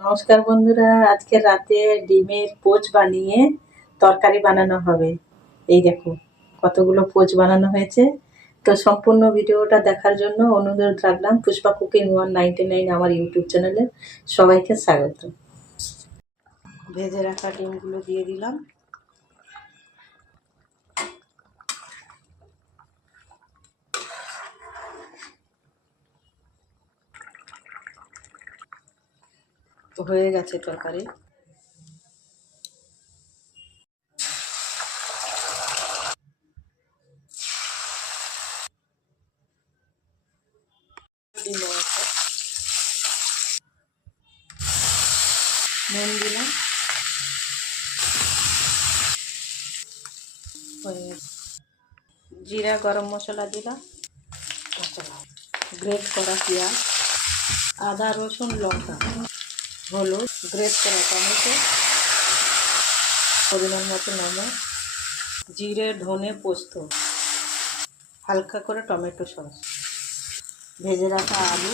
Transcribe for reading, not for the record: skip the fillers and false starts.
নমস্কার বন্ধুরা, আজকে রাতে ডিমের পোচ বানিয়ে তরকারি বানানো হবে। এই দেখো কতগুলো পোচ বানানো হয়েছে। তো সম্পূর্ণ ভিডিওটা দেখার জন্য অনুরোধ রাখলাম। পুষ্পা কুকিং 199 আমার ইউটিউব চ্যানেলে সবাইকে স্বাগত। ভেজে রাখা ডিমগুলো দিয়ে দিলাম। তো হয়ে গেছে তরকারি। নুন দিলাম, জিরা গরম মশলা দিলাম, গ্রেট করা পেঁয়াজ, আদা রসুন লঙ্কা, হলুদ, গ্রেট করা টমেটো, পরিমাণ মতো নমক, জিরে ধনে পোস্ত, হালকা করে টমেটো সস, ভেজে রাখা আলু,